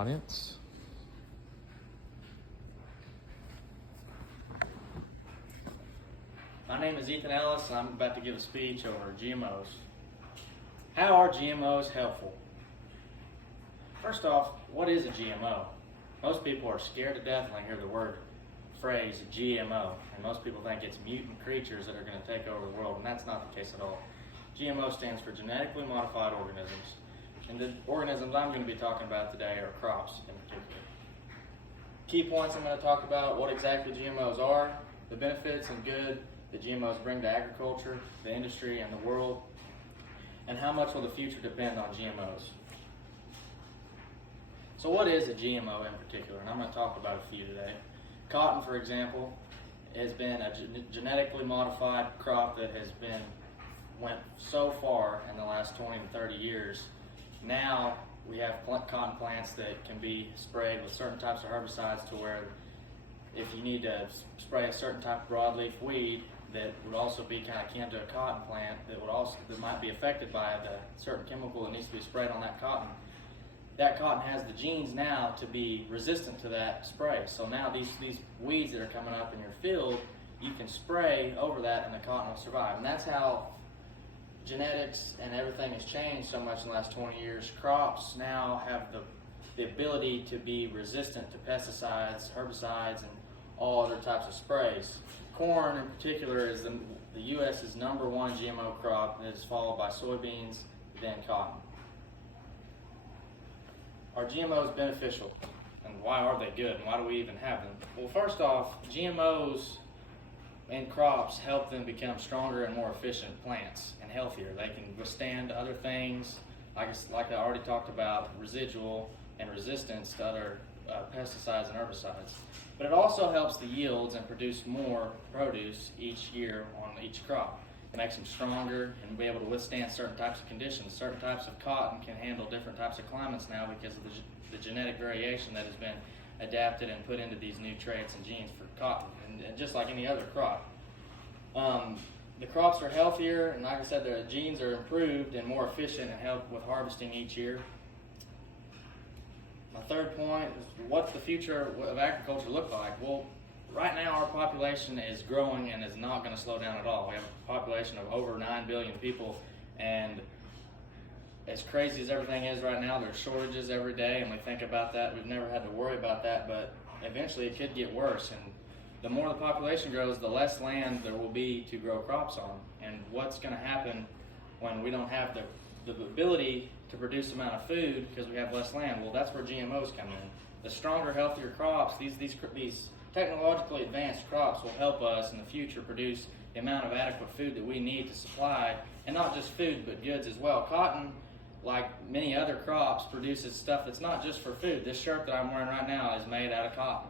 audience. My name is Ethan Ellis, and I'm about to give a speech over GMOs. How are GMOs helpful? First off, what is a GMO? Most people are scared to death when they hear the phrase GMO, and most people think it's mutant creatures that are going to take over the world, and that's not the case at all. GMO stands for genetically modified organisms, and the organisms I'm going to be talking about today are crops in particular. Key points I'm going to talk about: what exactly GMOs are, the benefits and good that GMOs bring to agriculture, the industry, and the world, and how much will the future depend on GMOs. So what is a GMO in particular? And I'm going to talk about a few today. Cotton, for example, has been a genetically modified crop that went so far in the last 20 to 30 years. Now we have cotton plants that can be sprayed with certain types of herbicides to where if you need to spray a certain type of broadleaf weed that would also be kind of kin to a cotton plant that might be affected by the certain chemical that needs to be sprayed on that cotton has the genes now to be resistant to that spray. So now these weeds that are coming up in your field, you can spray over that and the cotton will survive. And that's how genetics and everything has changed so much in the last 20 years. Crops now have the ability to be resistant to pesticides, herbicides, and all other types of sprays. Corn in particular is the U.S.'s #1 GMO crop, and it is followed by soybeans, then cotton. Are GMOs beneficial, and why are they good, and why do we even have them? Well, first off, GMOs in crops help them become stronger and more efficient plants and healthier. They can withstand other things, like I already talked about, residual and resistance to other pesticides and herbicides. But it also helps the yields and produce more produce each year on each crop. It makes them stronger and be able to withstand certain types of conditions. Certain types of cotton can handle different types of climates now because of the genetic variation that has been adapted and put into these new traits and genes for cotton, and just like any other crop. The crops are healthier, and like I said, their genes are improved and more efficient and help with harvesting each year. My third point is, what's the future of agriculture look like? Well, right now our population is growing and is not going to slow down at all. We have a population of over 9 billion people, and as crazy as everything is right now, there's shortages every day, and we think about that. We've never had to worry about that, but eventually it could get worse. And the more the population grows, the less land there will be to grow crops on. And what's going to happen when we don't have the ability to produce the amount of food because we have less land? Well, that's where GMOs come in. The stronger, healthier crops, these technologically advanced crops will help us in the future produce the amount of adequate food that we need to supply, and not just food, but goods as well. Cotton, like many other crops, produces stuff that's not just for food. This shirt that I'm wearing right now is made out of cotton.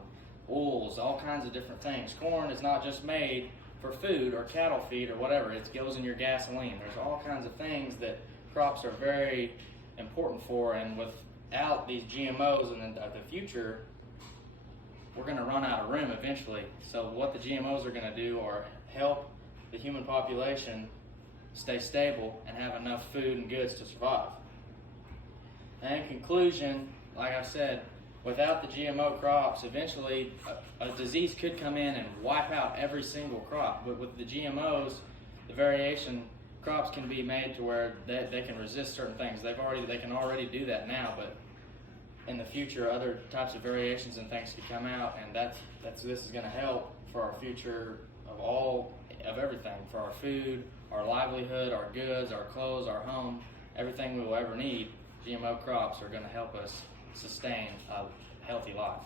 Oils, all kinds of different things. Corn is not just made for food or cattle feed or whatever. It goes in your gasoline. There's all kinds of things that crops are very important for, and without these GMOs in the future, we're going to run out of room eventually. So what the GMOs are going to do are help the human population stay stable and have enough food and goods to survive. And in conclusion, like I said, without the GMO crops, eventually a disease could come in and wipe out every single crop. But with the GMOs, the variation crops can be made to where they can resist certain things. They can already do that now, but in the future, other types of variations and things could come out, and this is going to help for our future of everything, for our food, our livelihood, our goods, our clothes, our home, everything we will ever need. GMO crops are going to help us sustain a healthy life.